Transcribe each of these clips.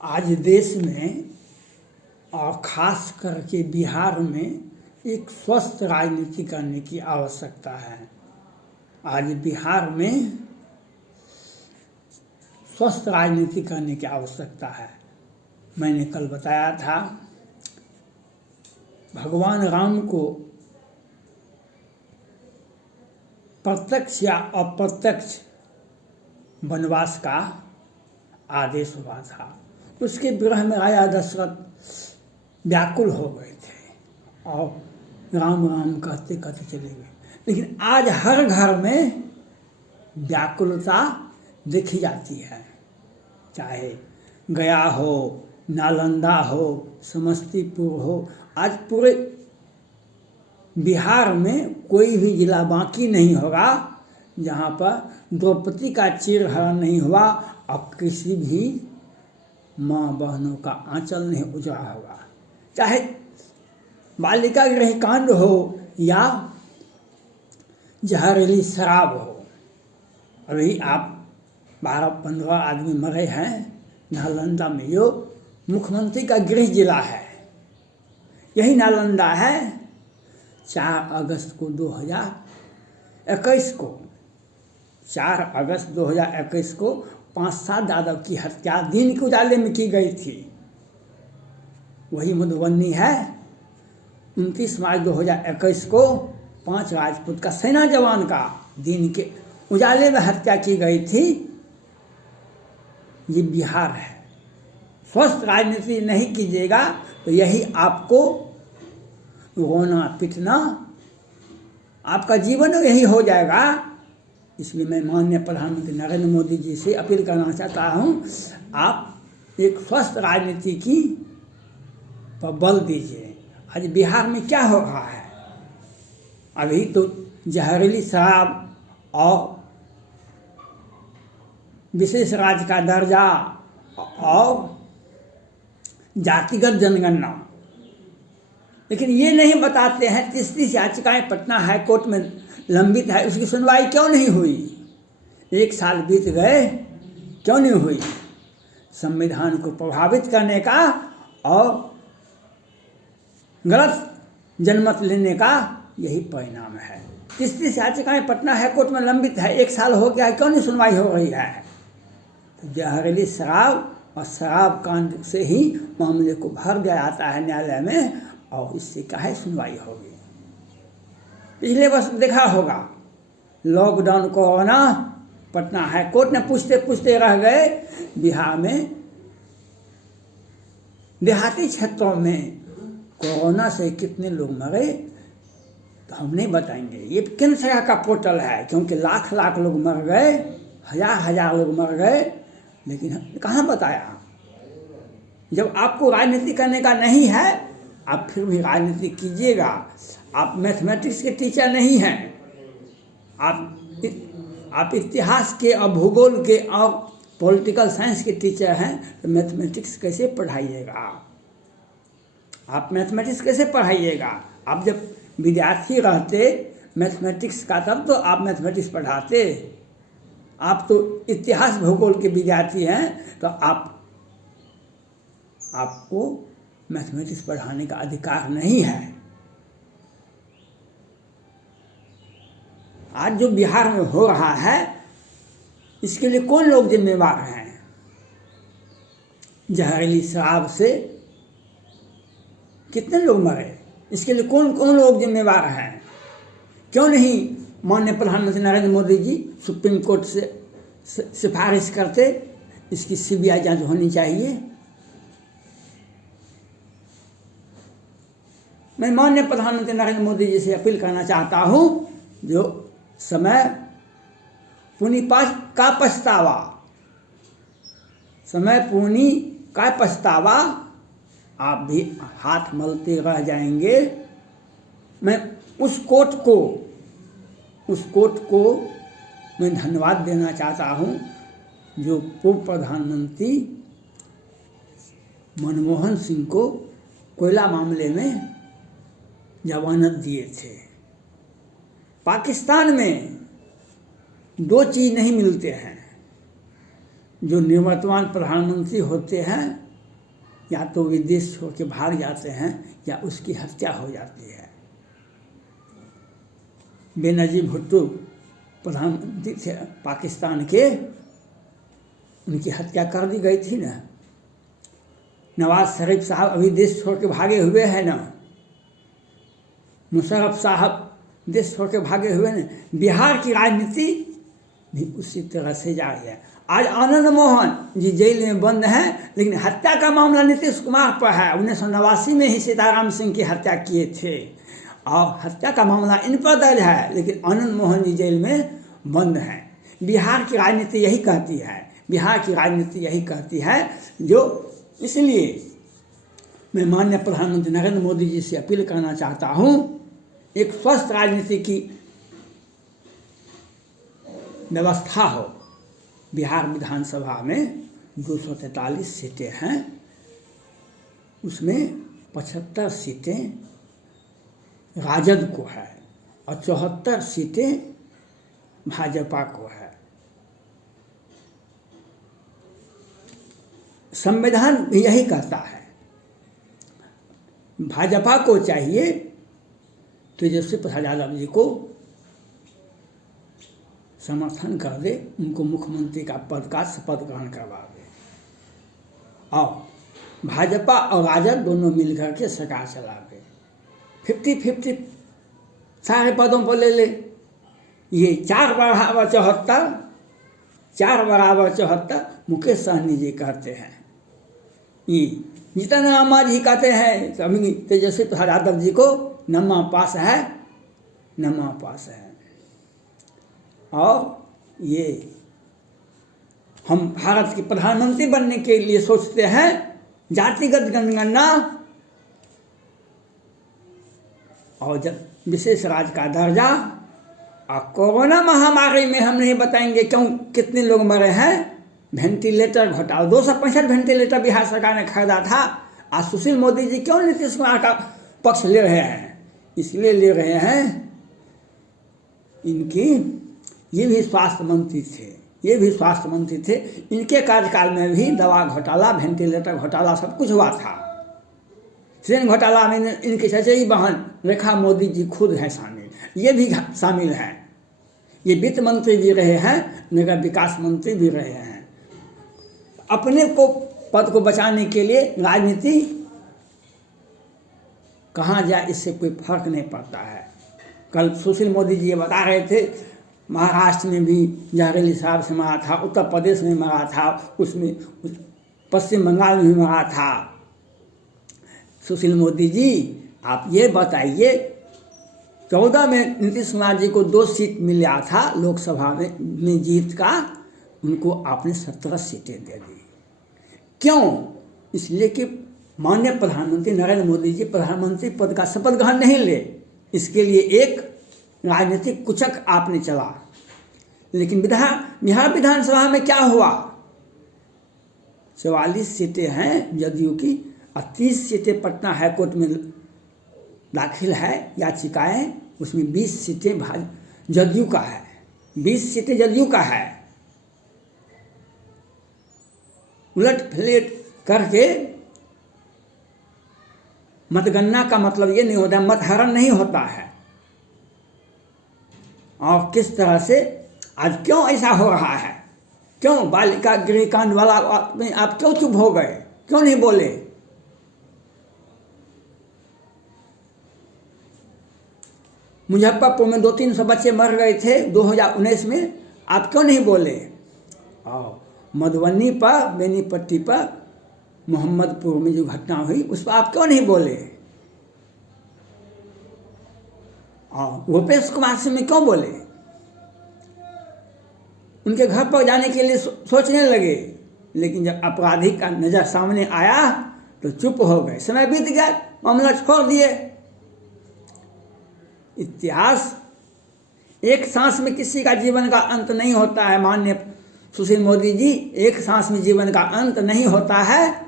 आज देश में और ख़ास करके बिहार में एक स्वस्थ राजनीति करने की आवश्यकता है। आज बिहार में स्वस्थ राजनीति करने की आवश्यकता है। मैंने कल बताया था, भगवान राम को प्रत्यक्ष या अप्रत्यक्ष वनवास का आदेश हुआ था। उसके विरह में राजा दशरथ व्याकुल हो गए थे और राम राम कहते कहते चले गए। लेकिन आज हर घर में व्याकुलता देखी जाती है, चाहे गया हो, नालंदा हो, समस्तीपुर हो। आज पूरे बिहार में कोई भी जिला बाकी नहीं होगा जहाँ पर द्रौपदी का चीरहरण नहीं हुआ और किसी भी माँ बहनों का आंचल नहीं उजड़ा होगा। चाहे बालिका गृह कांड हो या जहरीली शराब हो। अभी आप 12-15 आदमी मरे हैं नालंदा में, जो मुख्यमंत्री का गृह जिला है। यही नालंदा है। 4 अगस्त को 2021 को 4 अगस्त 2021 को 5-7 यादव की हत्या दिन के उजाले में की गई थी। वही मधुबनी है। 29 मार्च 2021 को 5 राजपूत का सेना जवान का दिन के उजाले में हत्या की गई थी। ये बिहार है। स्वस्थ राजनीति नहीं कीजिएगा तो यही आपको रोना पिटना, आपका जीवन यही हो जाएगा। इसलिए मैं माननीय प्रधानमंत्री नरेंद्र मोदी जी से अपील करना चाहता हूँ, आप एक स्वस्थ राजनीति की पर बल दीजिए। आज बिहार में क्या हो रहा है? अभी तो जहरीली शराब और विशेष राज्य का दर्जा और जातिगत जनगणना, लेकिन ये नहीं बताते हैं 30 याचिकाएं पटना हाई कोर्ट में लंबित है, उसकी सुनवाई क्यों नहीं हुई? 1 साल बीत गए, क्यों नहीं हुई? संविधान को प्रभावित करने का और गलत जनमत लेने का यही परिणाम है। 30 याचिकाएं पटना हाई कोर्ट में लंबित है, 1 साल हो गया है, क्यों नहीं सुनवाई हो रही है? तो जहरीली शराब और शराब कांड से ही मामले को भर दिया जाता है न्यायालय में, और इससे काहे सुनवाई होगी? पिछले वर्ष देखा होगा, lockdown corona, Patna high court ने पूछते पूछते रह गए। बिहार में देहाती क्षेत्रों में कोरोना से कितने लोग मरे तो हम नहीं बताएंगे। ये केंद्र सरकार का पोर्टल है, क्योंकि लाख लाख लोग मर गए, हजार लोग मर गए, लेकिन कहाँ बताया? जब आपको राजनीति करने का नहीं है, आप फिर भी राजनीति कीजिएगा। आप मैथमेटिक्स के टीचर नहीं हैं, आप इतिहास के और भूगोल के और पॉलिटिकल साइंस के टीचर हैं, तो मैथमेटिक्स कैसे पढ़ाइएगा? आप मैथमेटिक्स कैसे पढ़ाइएगा? आप जब विद्यार्थी रहते मैथमेटिक्स का, तब तो आप मैथमेटिक्स पढ़ाते। आप तो इतिहास भूगोल के विद्यार्थी हैं, तो आपको मैथमेटिक्स पढ़ाने का अधिकार नहीं है। आज जो बिहार में हो रहा है, इसके लिए कौन लोग जिम्मेवार हैं? जहरीली शराब से कितने लोग मरे, इसके लिए कौन कौन लोग जिम्मेवार हैं? क्यों नहीं माननीय प्रधानमंत्री नरेंद्र मोदी जी सुप्रीम कोर्ट से सिफारिश करते, इसकी सीबीआई जांच होनी चाहिए? मैं माननीय प्रधानमंत्री नरेंद्र मोदी जी से अपील करना चाहता हूँ, जो समय पुनि का पछतावा, समय पुनि का पछतावा, आप भी हाथ मलते रह जाएंगे। मैं उस कोर्ट को मैं धन्यवाद देना चाहता हूँ, जो पूर्व प्रधानमंत्री मनमोहन सिंह को कोयला मामले में जमानत दिए थे। पाकिस्तान में 2 चीज़ नहीं मिलते हैं, जो निवर्तमान प्रधानमंत्री होते हैं या तो विदेश छोड़ के भाग जाते हैं या उसकी हत्या हो जाती है। बेनजीर भुट्टो प्रधानमंत्री थे पाकिस्तान के, उनकी हत्या कर दी गई थी ना। नवाज शरीफ साहब अभी देश छोड़ के भागे हुए हैं ना। मुशर्रफ साहब देश छोड़ के भागे हुए हैं। बिहार की राजनीति भी उसी तरह से जा रही है। आज आनंद मोहन जी जेल में बंद हैं, लेकिन हत्या का मामला नीतीश कुमार पर है। 1989 में ही सीताराम सिंह की हत्या किए थे और हत्या का मामला इन पर दर्ज है, लेकिन आनंद मोहन जी जेल में बंद हैं। बिहार की राजनीति यही कहती है, बिहार की राजनीति यही कहती है। जो इसलिए मैं माननीय प्रधानमंत्री नरेंद्र मोदी जी से अपील करना चाहता हूँ, एक स्वस्थ राजनीति की व्यवस्था हो। बिहार विधानसभा में 243 सीटें हैं, उसमें 75 सीटें राजद को है और 74 सीटें भाजपा को है। संविधान भी यही कहता है। भाजपा को चाहिए तेजस्वी प्रसाद यादव जी को समर्थन कर दे, उनको मुख्यमंत्री का पद का शपथ ग्रहण करवा दे और भाजपा और राजद दोनों मिलकर के सरकार चला दे। 50-50 सारे पदों पर ले ले। ये 4 बराबर 74, 4 बराबर 74 मुकेश सहनी जी कहते हैं। ये जितन रामा जी कहते हैं कभी तेजस्वी प्रसाद यादव जी को नम्मा पास है, नम्मा पास है। और ये हम भारत के प्रधानमंत्री बनने के लिए सोचते हैं, जातिगत जनगणना और जब विशेष राज्य का दर्जा और कोरोना महामारी में हम नहीं बताएंगे क्यों कितने लोग मरे हैं। वेंटिलेटर घोटाला, 265 वेंटिलेटर बिहार सरकार ने खरीदा था। आज सुशील मोदी जी क्यों नीतीश कुमार का पक्ष ले रहे हैं? इसलिए ले रहे हैं, इनकी ये भी स्वास्थ्य मंत्री थे, ये भी स्वास्थ्य मंत्री थे। इनके कार्यकाल में भी दवा घोटाला, वेंटिलेटर घोटाला सब कुछ हुआ था। ट्रेन घोटाला में इनकी चचेरी बहन रेखा मोदी जी खुद है शामिल, ये भी शामिल है। ये वित्त मंत्री भी रहे हैं, नगर विकास मंत्री भी रहे हैं। अपने को पद को बचाने के लिए राजनीति कहाँ जाए इससे कोई फर्क नहीं पड़ता है। कल सुशील मोदी जी ये बता रहे थे, महाराष्ट्र में भी जहरीली शराब से मरा था, उत्तर प्रदेश में मरा था, उसमें पश्चिम बंगाल में भी मरा था। सुशील मोदी जी आप ये बताइए, 14 में नीतीश कुमार जी को 2 सीट मिला था लोकसभा में जीत का, उनको आपने 17 सीटें दे दी। क्यों? इसलिए कि माननीय प्रधानमंत्री नरेंद्र मोदी जी प्रधानमंत्री पद का शपथ ग्रहण नहीं ले, इसके लिए एक राजनीतिक कुचक आपने चला। लेकिन बिहार विधानसभा में क्या हुआ? 44 सीटें हैं जदयू की और 30 सीटें पटना हाईकोर्ट में दाखिल है याचिकाएं, उसमें 20 सीटें जदयू का है, 20 सीटें जदयू का है। उलट फेलट करके मतगणना का मतलब ये नहीं होता, मतहरण नहीं होता है। और किस तरह से आज क्यों ऐसा हो रहा है? क्यों बालिका गृह कांड वाला आप क्यों चुप हो गए? क्यों नहीं बोले? मुजफ्फरपुर में 200-300 बच्चे मर गए थे 2019 में, आप क्यों नहीं बोले? और मधुबनी पर, बेनीपट्टी पर, मोहम्मदपुर में जो घटना हुई उस पर आप क्यों नहीं बोले? और भूपेश कुमार सिंह में क्यों बोले? उनके घर पर जाने के लिए सोचने लगे, लेकिन जब अपराधी का नज़र सामने आया तो चुप हो गए। समय बीत गया, मामला छोड़ दिए। इतिहास एक सांस में किसी का जीवन का अंत नहीं होता है। माननीय सुशील मोदी जी, एक सांस में जीवन का अंत नहीं होता है।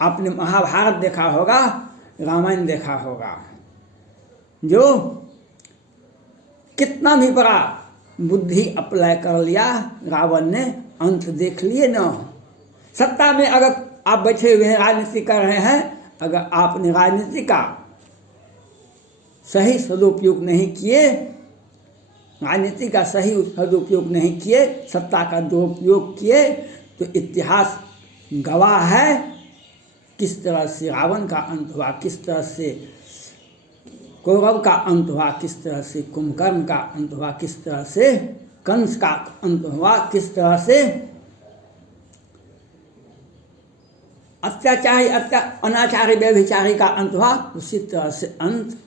आपने महाभारत देखा होगा, रामायण देखा होगा, जो कितना भी बड़ा बुद्धि अप्लाई कर लिया रावण ने, अंत देख लिए न। सत्ता में अगर आप बैठे हुए हैं, राजनीति कर रहे हैं, अगर आपने राजनीति का सही सदुपयोग नहीं किए, राजनीति का सही सदुपयोग नहीं किए, सत्ता का दुरुपयोग किए, तो इतिहास गवाह है किस तरह से रावण का अंत हुआ, किस तरह से कौरव का अंत हुआ, किस तरह से कुंभकर्ण का अंत हुआ, किस तरह से कंस का अंत हुआ, किस तरह से अत्याचारी अनाचारी व्यभिचारी का अंत हुआ, उसी तरह से अंत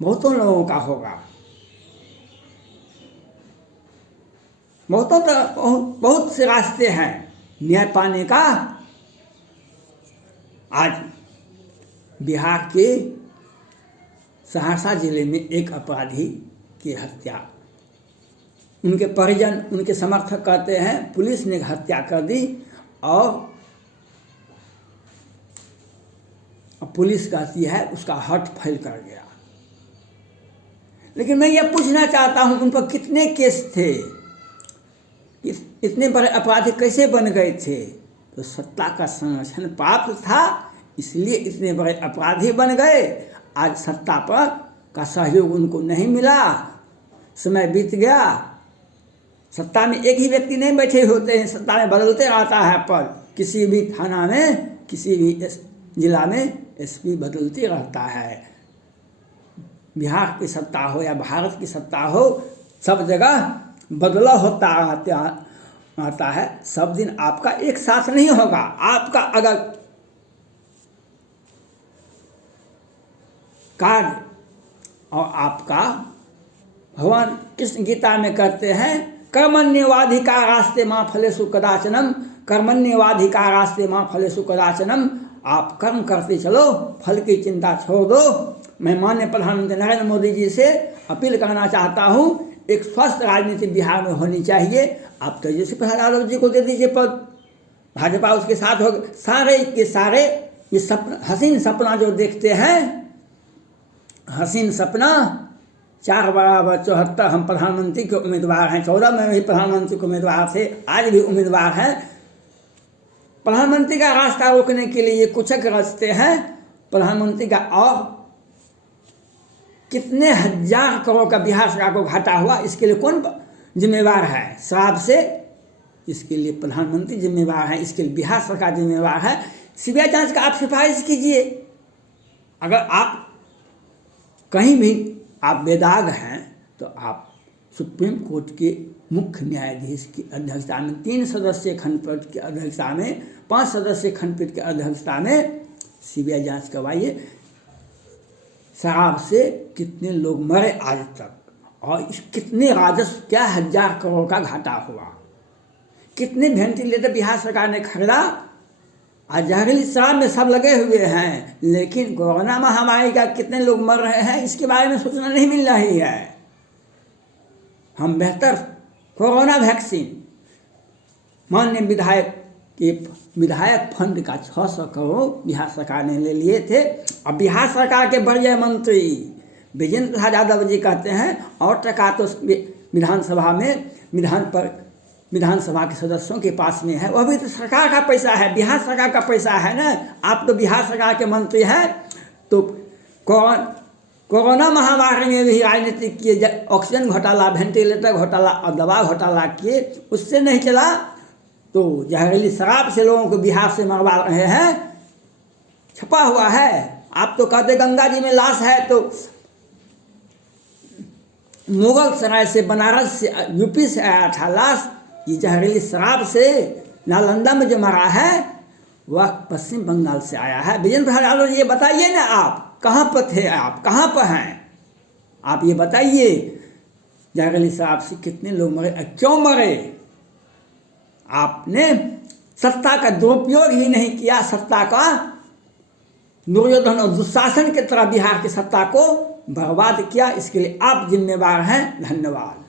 बहुतों लोगों का होगा। बहुत से रास्ते हैं न्याय पाने का। आज बिहार के सहरसा जिले में एक अपराधी की हत्या, उनके परिजन, उनके समर्थक कहते हैं पुलिस ने हत्या कर दी, और पुलिस कहती है उसका हार्ट फेल कर गया। लेकिन मैं ये पूछना चाहता हूं उन पर कितने केस थे, इतने बड़े अपराधी कैसे बन गए थे? तो सत्ता का संरक्षण प्राप्त था, इसलिए इतने बड़े अपराधी बन गए। आज सत्ता पर का सहयोग उनको नहीं मिला, समय बीत गया। सत्ता में एक ही व्यक्ति नहीं बैठे होते हैं, सत्ता में बदलते रहता है पद। किसी भी थाना में, किसी भी जिला में एसपी बदलते रहता है। बिहार की सत्ता हो या भारत की सत्ता हो, सब जगह बदलाव होता आता है। सब दिन आपका एक साथ नहीं होगा। आपका अगर कार्य और आपका, भगवान कृष्ण गीता में कहते हैं कर्मण्येवाधिकारास्ते मा फलेषु कदाचनम, कर्मण्येवाधिकारास्ते मा फलेषु कदाचनम। आप कर्म करते चलो, फल की चिंता छोड़ दो। मैं माननीय प्रधानमंत्री नरेंद्र मोदी जी से अपील करना चाहता हूँ, एक स्वस्थ राजनीति बिहार में होनी चाहिए। आप तेजस्वी प्रसाद यादव जी को दे दीजिए पद, भाजपा उसके साथ हो। सारे के सारे ये हसीन सपना जो देखते हैं, हसीन सपना 4 बराबर 74, हम प्रधानमंत्री के उम्मीदवार हैं। 14 में भी प्रधानमंत्री के उम्मीदवार थे, आज भी उम्मीदवार हैं। प्रधानमंत्री का रास्ता रोकने के लिए ये कुचक रचते हैं प्रधानमंत्री का। और कितने हजार करोड़ का बिहार सरकार को घाटा हुआ, इसके लिए कौन जिम्मेवार है? शराब से, इसके लिए प्रधानमंत्री जिम्मेवार है, इसके लिए बिहार सरकार जिम्मेवार है। सीबीआई जांच का आप सिफारिश कीजिए। अगर आप कहीं भी आप बेदाग हैं तो आप सुप्रीम कोर्ट के मुख्य न्यायाधीश की अध्यक्षता में, 3 सदस्यीय खंडपीठ की अध्यक्षता में, 5 सदस्यीय खंडपीठ की अध्यक्षता में सीबीआई जांच करवाइए। शराब से कितने लोग मरे आज तक, और कितने राजस्व, क्या हजार करोड़ का घाटा हुआ, कितने वेंटिलेटर बिहार सरकार ने खरीदा। आज जहरीली शराब में सब लगे हुए हैं, लेकिन कोरोना महामारी का कितने लोग मर रहे हैं इसके बारे में सूचना नहीं मिल रही है। हम बेहतर कोरोना वैक्सीन, माननीय विधायक फंड का 600 करोड़ बिहार सरकार ने ले लिए थे। अब बिहार सरकार के वरीय मंत्री विजेंद्र प्रसाद यादव जी कहते हैं और टका तो विधानसभा में विधानसभा के सदस्यों के पास में है, वह भी तो सरकार का पैसा है, बिहार सरकार का पैसा है ना। आप तो बिहार सरकार के मंत्री हैं, तो कोरोना महामारी में भी राजनीति किए, ऑक्सीजन घोटाला, वेंटिलेटर घोटाला और दवा घोटाला किए, उससे नहीं चला तो जहरीली शराब से लोगों को बिहार से मरवा रहे हैं। छपा हुआ है। आप तो कहते गंगा जी में लाश है, तो मुगल सराय से, बनारस से, यूपी से आया था लाश। ये जहरीली शराब से नालंदा में जो मरा है वह पश्चिम बंगाल से आया है। विजेंद्र प्रसाद यादव ये बताइए ना, आप कहाँ पर थे, आप कहाँ पर हैं? आप ये बताइए, जहरीली शराब से कितने लोग मरे, क्यों मरे? आपने सत्ता का दुरुपयोग ही नहीं किया, सत्ता का दुर्योधन और दुशासन की तरह बिहार की सत्ता को बर्बाद किया। इसके लिए आप जिम्मेवार हैं। धन्यवाद।